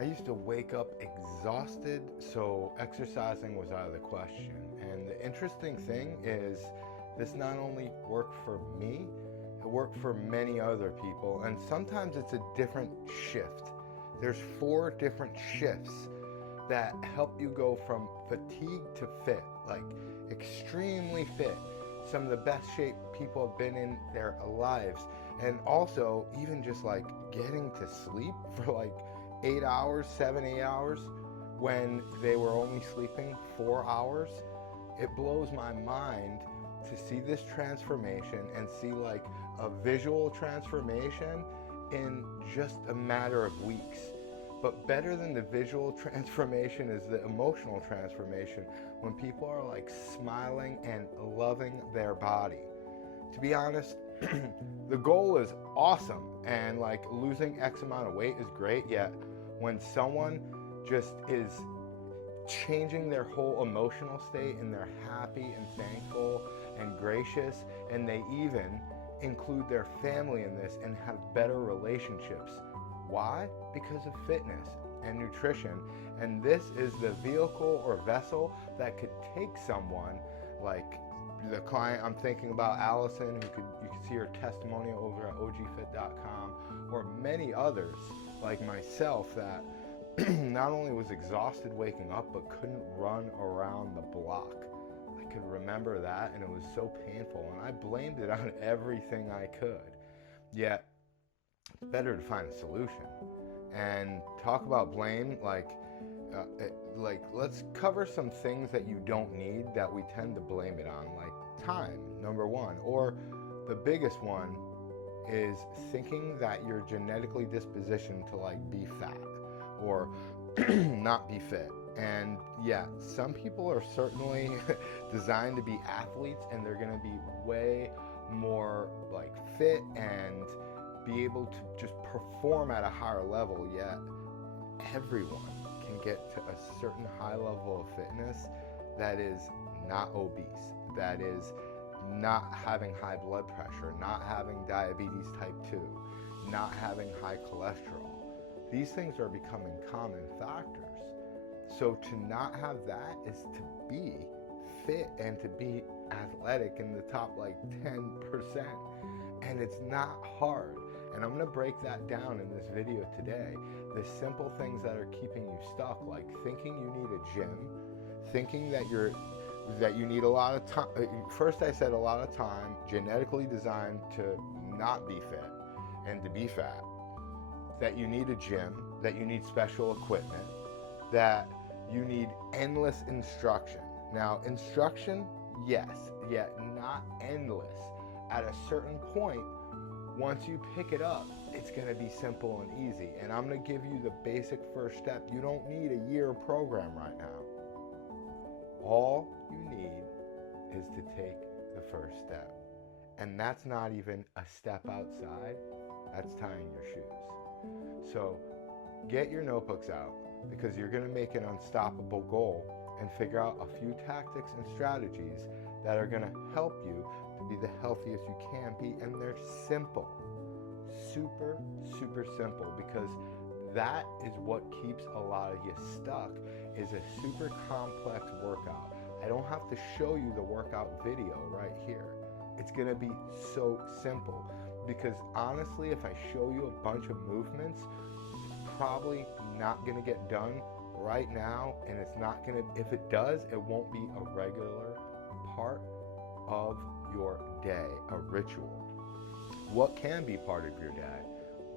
I used to wake up exhausted, so exercising was out of the question. And the interesting thing is, this not only worked for me, it worked for many other people. And sometimes it's a different shift. There's 4 different shifts that help you go from fatigue to fit, like extremely fit. Some of the best shape people have been in their lives. And also, even just like getting to sleep for like 8 hours, 7, 8 hours, when they were only sleeping 4 hours. It blows my mind to see this transformation and see like a visual transformation in just a matter of weeks. But better than the visual transformation is the emotional transformation, when people are like smiling and loving their body. To be honest, the goal is awesome, and like losing X amount of weight is great, yet when someone just is changing their whole emotional state and they're happy and thankful and gracious, and they even include their family in this and have better relationships. Why? Because of fitness and nutrition. And this is the vehicle or vessel that could take someone like the client I'm thinking about, Allison, you can see her testimonial over at ogfit.com, or many others like myself that not only was exhausted waking up, but couldn't run around the block. I could remember that, and it was so painful, and I blamed it on everything I could. Yet, it's better to find a solution. And talk about blame, let's cover some things that you don't need that we tend to blame it on, like time, number one, or the biggest one is thinking that you're genetically dispositioned to like be fat or not be fit. And yeah, some people are certainly designed to be athletes, and they're going to be way more like fit and be able to just perform at a higher level. Yet everyone can get to a certain high level of fitness that is not obese, that is not having high blood pressure, not having diabetes type 2, not having high cholesterol. These things are becoming common factors. So to not have that is to be fit and to be athletic in the top like 10%. And it's not hard. And I'm going to break that down in this video today. The simple things that are keeping you stuck, like thinking you need a gym, thinking that you need a lot of time. First I said a lot of time, genetically designed to not be fit and to be fat. That you need a gym, that you need special equipment, that you need endless instruction. Now, instruction, yes, yet not endless. At a certain point, once you pick it up, it's going to be simple and easy. And I'm going to give you the basic first step. You don't need a year program right now. All you need is to take the first step. And that's not even a step outside. That's tying your shoes. So get your notebooks out, because you're going to make an unstoppable goal and figure out a few tactics and strategies that are going to help you to be the healthiest you can be. And they're simple, super, super simple, because that is what keeps a lot of you stuck, is a super complex workout. I don't have to show you the workout video right here. It's going to be so simple, because honestly, if I show you a bunch of movements, it's probably not going to get done right now, and it's not going to, if it does, it won't be a regular part of your day, a ritual. What can be part of your day?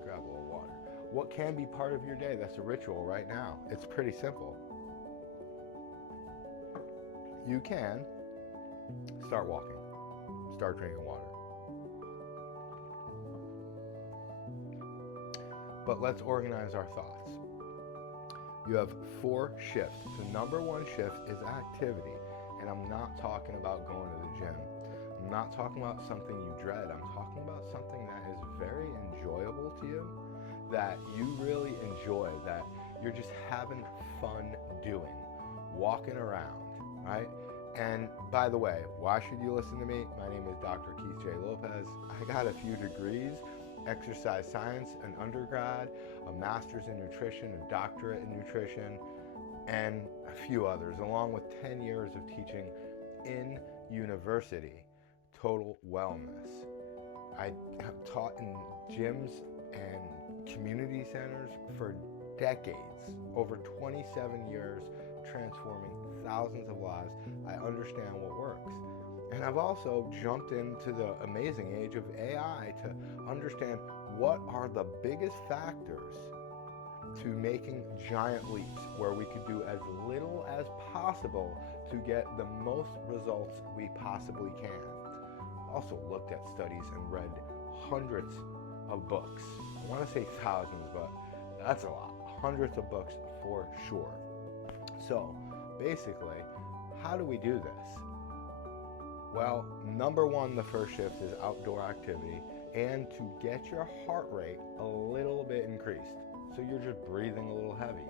Grab a little water. What can be part of your day that's a ritual right now? It's pretty simple. You can start walking, start drinking water. But let's organize our thoughts. You have 4 shifts. The number 1 shift is activity. And I'm not talking about going to the gym. I'm not talking about something you dread. I'm talking about something that is very enjoyable to you, that you really enjoy, that you're just having fun doing, walking around, right? And by the way, why should you listen to me? My name is Dr. Keith J. Lopez. I got a few degrees, exercise science, an undergrad, a master's in nutrition, a doctorate in nutrition, and a few others, along with 10 years of teaching in university total wellness. I have taught in gyms and community centers for decades, over 27 years, transforming thousands of lives. I understand what works. And I've also jumped into the amazing age of AI to understand what are the biggest factors to making giant leaps where we could do as little as possible to get the most results we possibly can. Also looked at studies and read hundreds of books. I want to say thousands, but that's a lot. Hundreds of books for sure. So basically, how do we do this? Well, number one, the first shift is outdoor activity, and to get your heart rate a little bit increased. So you're just breathing a little heavy.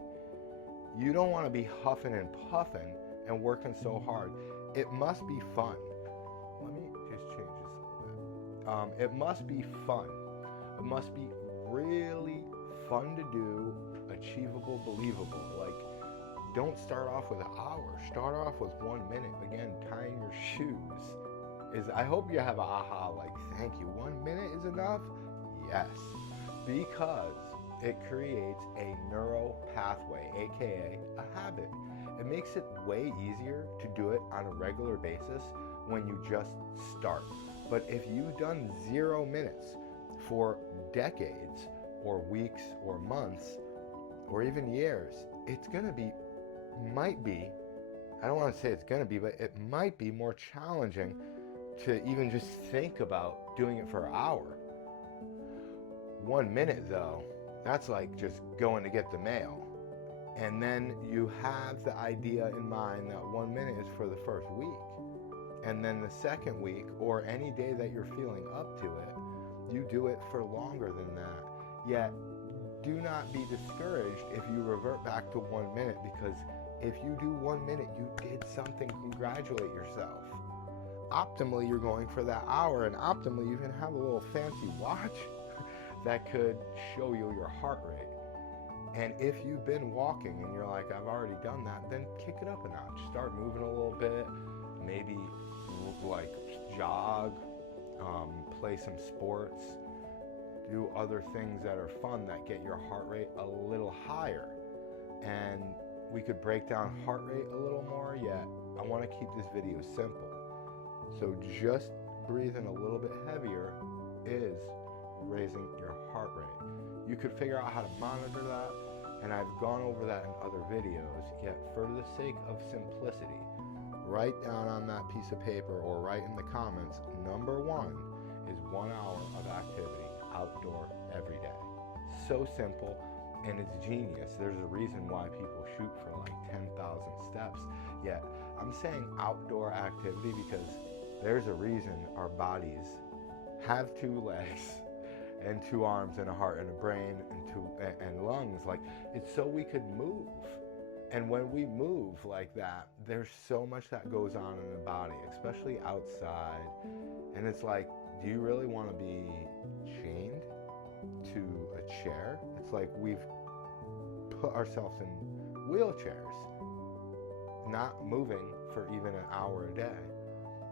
You don't want to be huffing and puffing and working so hard. It must be fun. Let me just change this a little bit. It must be fun. It must be really fun to do, achievable, believable. Like, don't start off with an hour. Start off with 1 minute. Again, tying your shoes. I hope you have an aha, like, thank you. 1 minute is enough? Yes. Because it creates a neural pathway, aka a habit. It makes it way easier to do it on a regular basis when you just start. But if you've done 0 minutes for decades or weeks or months or even years, it's going to be, I don't want to say it's going to be, but it might be more challenging to even just think about doing it for an hour. 1 minute though, that's like just going to get the mail. And then you have the idea in mind that 1 minute is for the first week. And then the second week, or any day that you're feeling up to it, you do it for longer than that. Yet, do not be discouraged if you revert back to 1 minute, because if you do 1 minute, you did something. Congratulate yourself. Optimally, you're going for that hour, and optimally, you can have a little fancy watch that could show you your heart rate. And if you've been walking and you're like, I've already done that, then kick it up a notch. Start moving a little bit, maybe like jog, play some sports, do other things that are fun that get your heart rate a little higher. And we could break down heart rate a little more, yet I want to keep this video simple. So just breathing a little bit heavier is raising your heart rate. You could figure out how to monitor that, and I've gone over that in other videos, yet for the sake of simplicity, write down on that piece of paper or write in the comments, number one is 1 hour of activity outdoor every day. So simple, and it's genius. There's a reason why people shoot for like 10,000 steps, yet I'm saying outdoor activity because there's a reason our bodies have 2 legs and 2 arms and a heart and a brain and lungs. Like, it's so we could move. And when we move like that, there's so much that goes on in the body, especially outside. And it's like, do you really want to be chained to a chair? It's like we've put ourselves in wheelchairs, not moving for even an hour a day.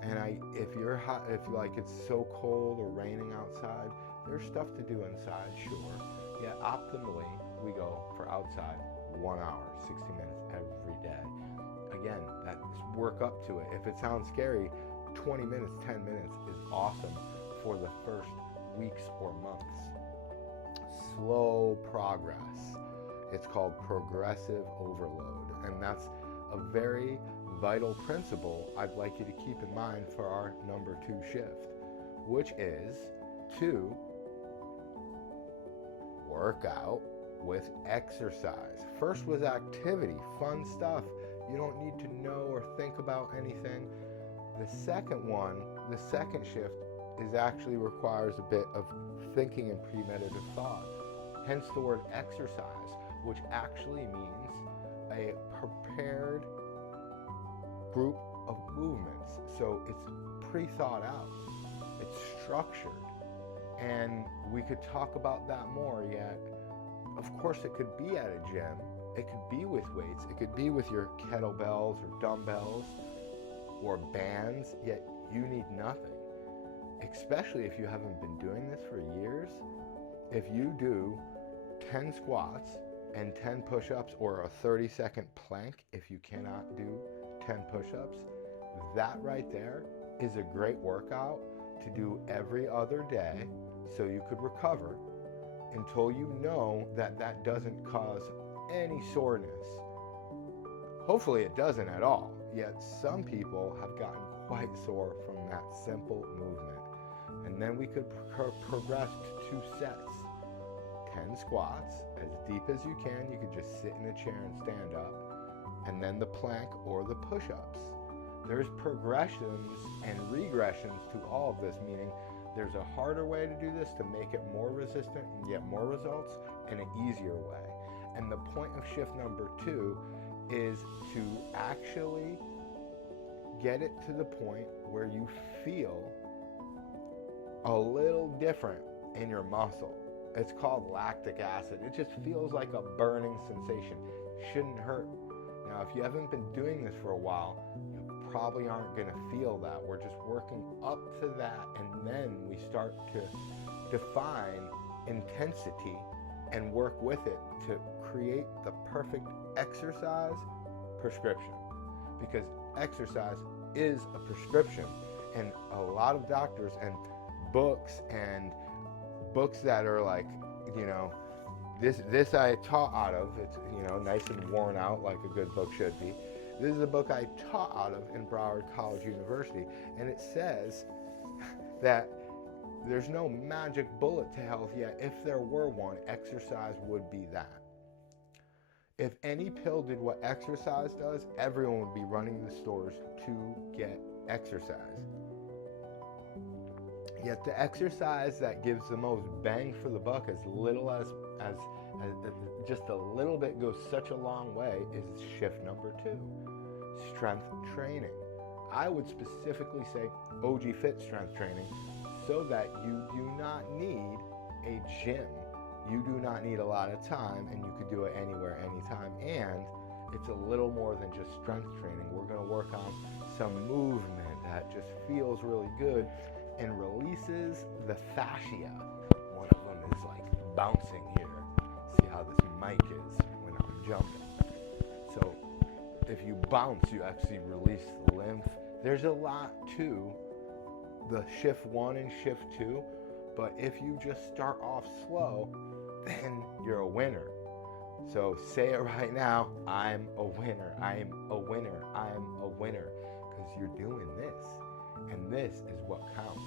And if like it's so cold or raining outside, there's stuff to do inside, sure. Yet optimally, we go for outside 1 hour, 60 minutes every day. Again, that's work up to it. If it sounds scary, 20 minutes, 10 minutes is awesome for the first weeks or months. Slow progress. It's called progressive overload. And that's a very vital principle I'd like you to keep in mind for our number 2 shift, which is to work out with exercise. First was activity, fun stuff. You don't need to know or think about anything. The second shift is actually requires a bit of thinking and premeditative thought. Hence the word exercise, which actually means a prepared group of movements. So it's pre-thought out, it's structured, And we could talk about that more, yet of course it could be at a gym, it could be with weights, it could be with your kettlebells or dumbbells or bands, yet you need nothing. Especially if you haven't been doing this for years. If you do 10 squats and 10 push-ups, or a 30-second plank if you cannot do 10 push-ups, that right there is a great workout to do every other day so you could recover until you know that that doesn't cause any soreness. Hopefully it doesn't at all, yet some people have gotten quite sore from that simple movement. And then we could progress to 2 sets. 10 squats, as deep as you can. You could just sit in a chair and stand up. And then the plank or the push-ups. There's progressions and regressions to all of this, meaning there's a harder way to do this to make it more resistant and get more results, and an easier way. And the point of shift number 2 is to actually get it to the point where you feel a little different in your muscle. It's called lactic acid. It just feels like a burning sensation. Shouldn't hurt. Now, if you haven't been doing this for a while, you probably aren't going to feel that. We're just working up to that, and then we start to define intensity and work with it to create the perfect exercise prescription. Because exercise is a prescription, and a lot of doctors and books that are like, this I taught out of. It's, nice and worn out like a good book should be. This is a book I taught out of in Broward College University, and it says that there's no magic bullet to health, yet if there were one, exercise would be that. If any pill did what exercise does, everyone would be running the stores to get exercise. Yet the exercise that gives the most bang for the buck, as little as just a little bit, goes such a long way, is shift number 2, strength training. I would specifically say OG Fit strength training, so that you do not need a gym. You do not need a lot of time, and you could do it anywhere, anytime. And it's a little more than just strength training. We're going to work on some movement that just feels really good and releases the fascia. One of them is like bouncing here. See how this mic is when I'm jumping. So if you bounce, you actually release the lymph. There's a lot to the shift 1 and shift 2, but if you just start off slow, then you're a winner. So say it right now: I'm a winner, I'm a winner, I'm a winner, because you're doing this, and this is what counts.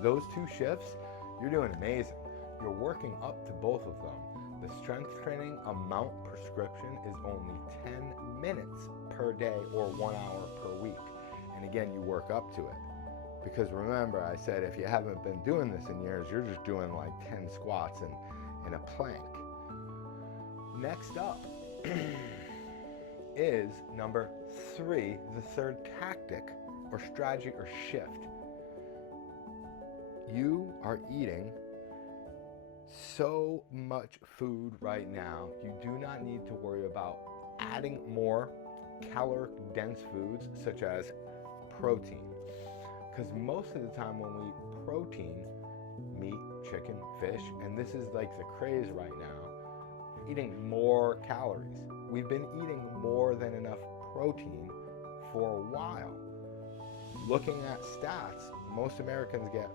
Those 2 shifts, you're doing amazing. You're working up to both of them. The strength training amount prescription is only 10 minutes per day or 1 hour per week. And again, you work up to it. Because remember, I said if you haven't been doing this in years, you're just doing like 10 squats and a plank. Next up is number 3, the third tactic or strategy or shift. You are eating so much food right now, you do not need to worry about adding more caloric dense foods such as protein. Because most of the time when we eat protein, meat, chicken, fish, and this is like the craze right now, eating more calories. We've been eating more than enough protein for a while. Looking at stats, most Americans get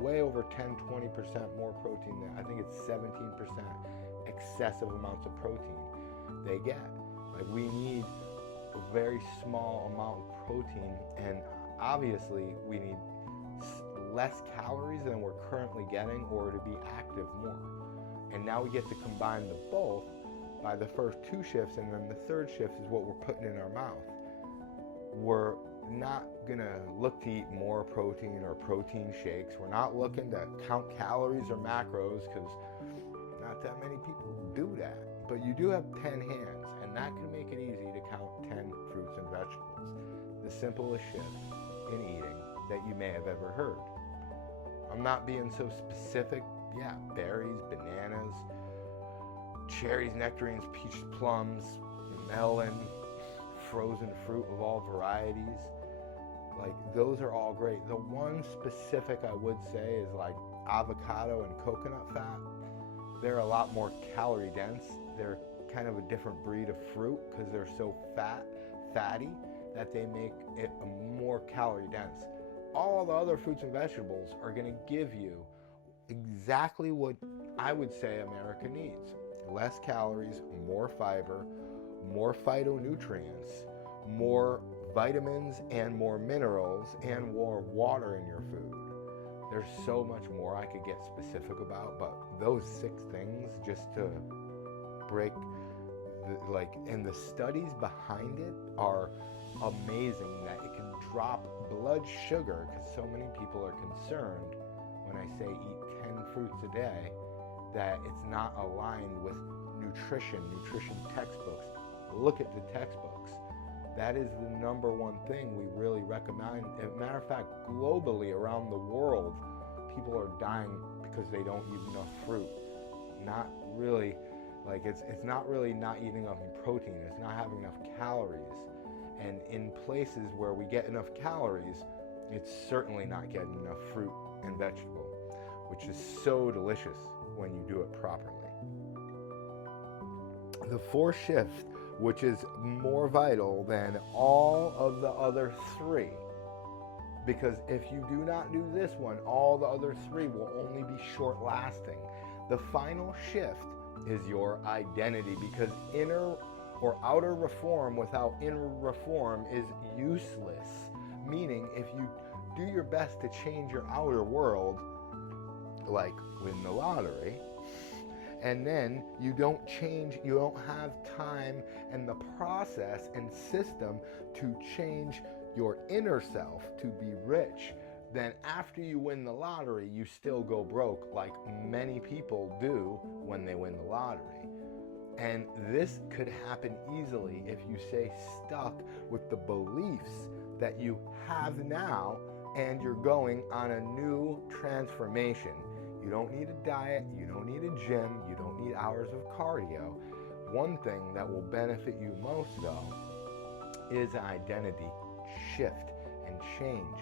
way over 10-20% more protein than, I think it's 17% excessive amounts of protein they get. Like, we need a very small amount of protein, and obviously we need less calories than we're currently getting or to be active more. And now we get to combine the both by the first 2 shifts, and then the third shift is what we're putting in our mouth. We're not gonna look to eat more protein or protein shakes. We're not looking to count calories or macros, because not that many people do that. But you do have 10 hands, and that can make it easy to count 10 fruits and vegetables. The simplest shift in eating that you may have ever heard. I'm not being so specific. Yeah, berries, bananas, cherries, nectarines, peaches, plums, melon, frozen fruit of all varieties. Like, those are all great. The one specific I would say is like avocado and coconut fat. They're a lot more calorie dense. They're kind of a different breed of fruit because they're so fatty that they make it more calorie dense. All the other fruits and vegetables are going to give you exactly what I would say America needs. Less calories, more fiber, more phytonutrients, more vitamins and more minerals, and more water in your food. There's so much more I could get specific about, but those 6 things, just to break, and the studies behind it are amazing, that it can drop blood sugar, because so many people are concerned when I say eat 10 fruits a day, that it's not aligned with nutrition textbooks. Look at the textbooks. That is the number one thing we really recommend. As a matter of fact, globally around the world, people are dying because they don't eat enough fruit. Not really, it's not really not eating enough protein. It's not having enough calories. And in places where we get enough calories, it's certainly not getting enough fruit and vegetable, which is so delicious when you do it properly. The 4th shift, which is more vital than all of the other 3, because if you do not do this one, all the other 3 will only be short lasting. The final shift is your identity, because inner or outer reform without inner reform is useless. Meaning, if you do your best to change your outer world, like win the lottery, and then you don't have time and the process and system to change your inner self to be rich, then after you win the lottery, you still go broke, like many people do when they win the lottery. And this could happen easily if you stay stuck with the beliefs that you have now and you're going on a new transformation. You don't need a diet, you don't need a gym, you don't need hours of cardio. One thing that will benefit you most, though, is an identity shift and change.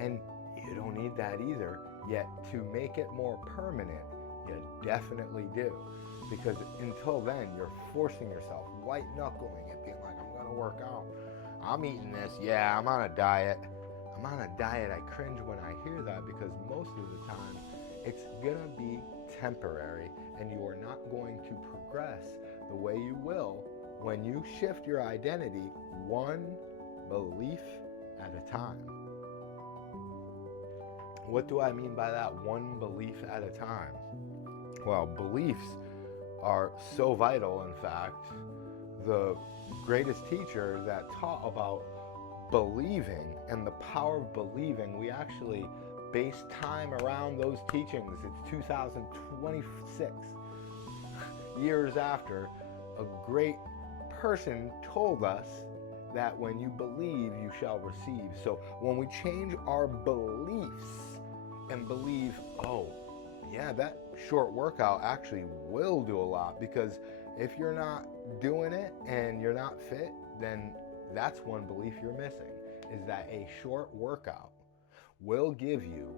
And you don't need that either, yet to make it more permanent, you definitely do. Because until then, you're forcing yourself, white knuckling it, being like, I'm gonna work out, I'm eating this, yeah, I'm on a diet. I cringe when I hear that, because most of the time, it's gonna be temporary, and you are not going to progress the way you will when you shift your identity one belief at a time. What do I mean by that, one belief at a time? Well, beliefs are so vital. In fact, the greatest teacher that taught about believing and the power of believing, we actually base time around those teachings. It's 2026, years after, a great person told us that when you believe, you shall receive. So when we change our beliefs and believe, oh, yeah, that short workout actually will do a lot, because if you're not doing it and you're not fit, then that's one belief you're missing, is that a short workout will give you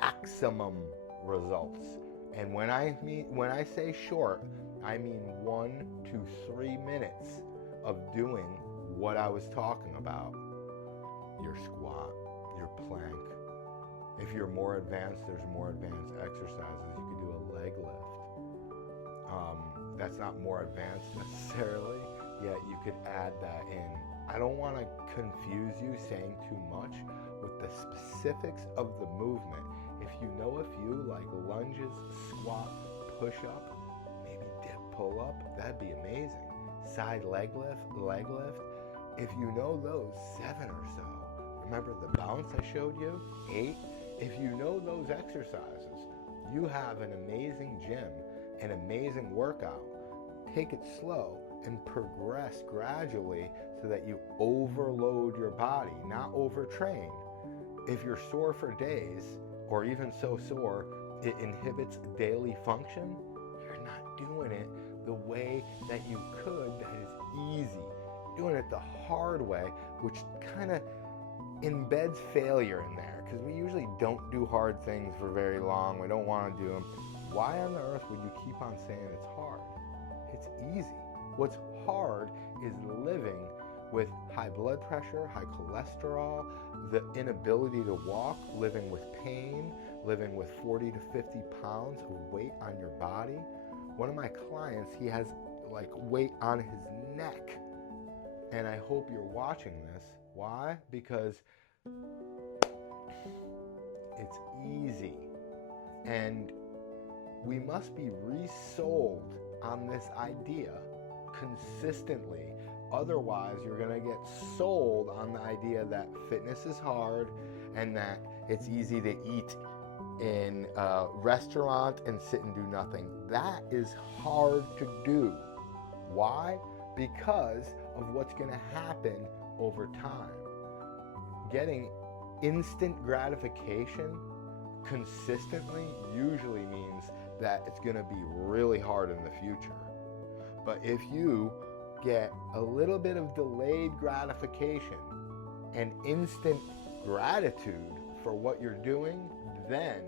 maximum results. And when I say short, I mean 1 to 3 minutes of doing what I was talking about. Your squat, your plank. If you're more advanced, there's more advanced exercises. You could do a leg lift. That's not more advanced necessarily, yet you could add that in. I don't want to confuse you saying too much with the specifics of the movement. If you know a few, like lunges, squat, push-up, maybe dip, pull-up, that'd be amazing. Side leg lift. If you know those 7 or so, remember the bounce I showed you? 8. If you know those exercises, you have an amazing gym, an amazing workout. Take it slow and progress gradually so that you overload your body, not overtrain. If you're sore for days, or even so sore it inhibits daily function, you're not doing it the way that you could that is easy. You're doing it the hard way, which kind of embeds failure in there, because we usually don't do hard things for very long. We don't want to do them. Why on the earth would you keep on saying it's hard? It's easy. What's hard is living with high blood pressure, high cholesterol, the inability to walk, living with pain, living with 40 to 50 pounds of weight on your body. One of my clients, he has like weight on his neck. And I hope you're watching this. Why? Because it's easy. And we must be resold on this idea consistently. Otherwise, you're going to get sold on the idea that fitness is hard and that it's easy to eat in a restaurant and sit and do nothing. That is hard to do. Why? Because of what's going to happen over time. Getting instant gratification consistently usually means that it's going to be really hard in the future. But if you get a little bit of delayed gratification and instant gratitude for what you're doing, then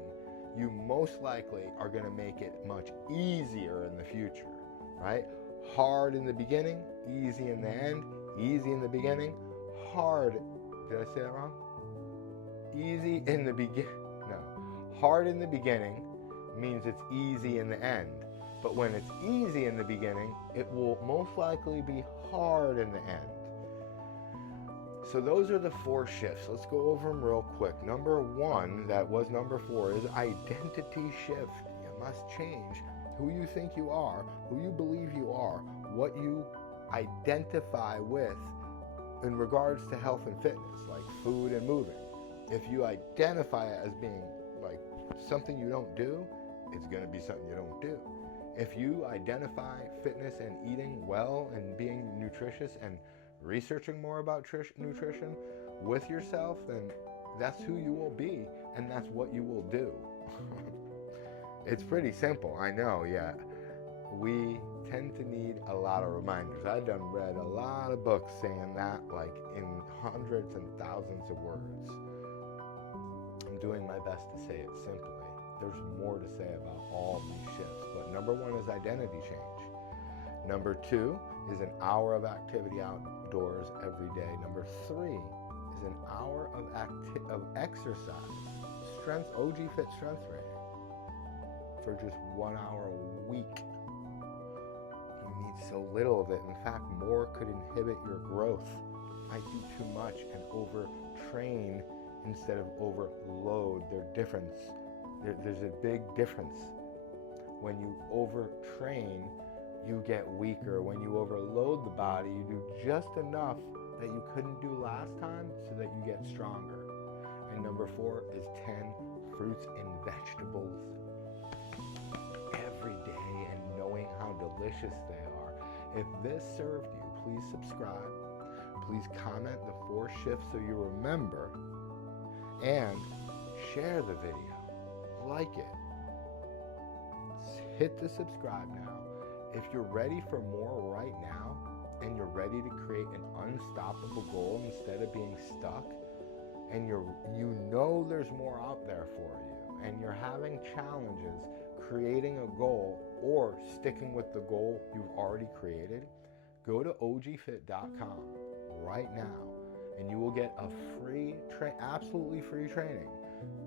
you most likely are going to make it much easier in the future, right? Hard in the beginning, easy in the end. Easy in the beginning, hard. Did I say that wrong? Easy in the beginning. No. Hard in the beginning means it's easy in the end. But when it's easy in the beginning, it will most likely be hard in the end. So those are the 4 shifts. Let's go over them real quick. Number 1, that was number 4, is identity shift. You must change who you think you are, who you believe you are, what you identify with in regards to health and fitness, like food and moving. If you identify it as being like something you don't do, it's going to be something you don't do. If you identify fitness and eating well and being nutritious and researching more about nutrition with yourself, then that's who you will be and that's what you will do. It's pretty simple, I know, yeah. We tend to need a lot of reminders. I've read a lot of books saying that, like in hundreds and thousands of words. I'm doing my best to say it simply. There's more to say about all these shifts, but number 1 is identity change. Number 2 is an hour of activity outdoors every day. Number 3 is an hour of exercise, strength, OG Fit strength training, for just 1 hour a week. You need so little of it. In fact, more could inhibit your growth. I do too much and overtrain instead of overload. There's a big difference. When you overtrain, you get weaker. When you overload the body, you do just enough that you couldn't do last time so that you get stronger. And number 4 is 10 fruits and vegetables every day and knowing how delicious they are. If this served you, please subscribe. Please comment the 4 shifts so you remember, and share the video. Like it. Hit the subscribe now. If you're ready for more right now and you're ready to create an unstoppable goal instead of being stuck, and you know there's more out there for you, and you're having challenges creating a goal or sticking with the goal you've already created, go to ogfit.com right now and you will get a free, absolutely free training.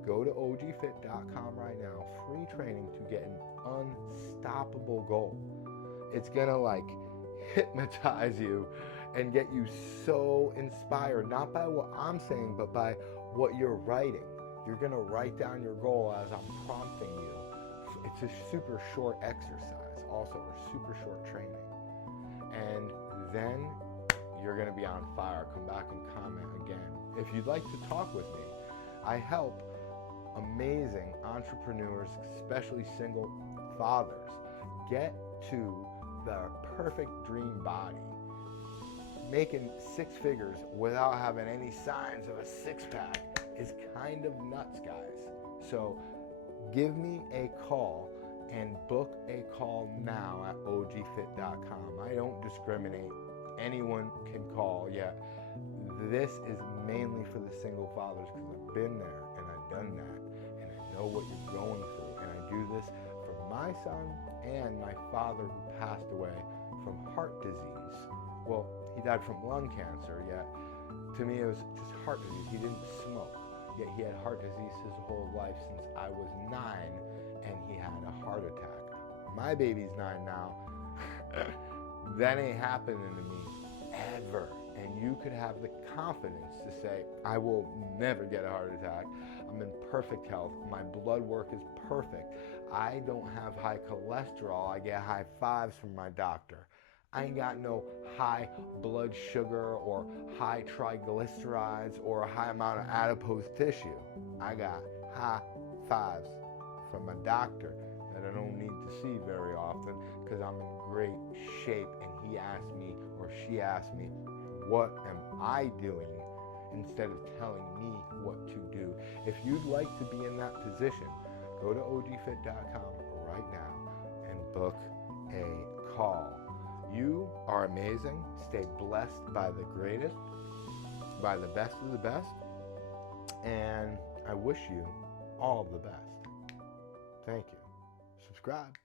Go to ogfit.com right now, free training to get an unstoppable goal. It's gonna like hypnotize you and get you so inspired, not by what I'm saying, but by what you're writing. You're gonna write down your goal as I'm prompting you. It's a super short exercise, also a super short training. And then you're gonna be on fire. Come back and comment again. If you'd like to talk with me, I help amazing entrepreneurs, especially single fathers, get to their perfect dream body. Making 6 figures without having any signs of a 6-pack is kind of nuts, guys. So give me a call and book a call now at ogfit.com. I don't discriminate. Anyone can call. Yeah, this is mainly for the single fathers because I've been there and I've done that and I know what you're going through. And I do this for my son and my father who passed away from heart disease. Well, he died from lung cancer, yet to me it was just heart disease. He didn't smoke, yet he had heart disease his whole life since I was 9, and he had a heart attack. My baby's 9 now. That ain't happening to me ever. And you could have the confidence to say, I will never get a heart attack. I'm in perfect health. My blood work is perfect. I don't have high cholesterol. I get high fives from my doctor. I ain't got no high blood sugar or high triglycerides or a high amount of adipose tissue. I got high fives from my doctor that I don't need to see very often because I'm in great shape, and he asked me or she asked me, what am I doing, instead of telling me what to do. If you'd like to be in that position, go to ogfit.com right now and book a call. You are amazing. Stay blessed by the greatest, by the best of the best, and I wish you all the best. Thank you. Subscribe.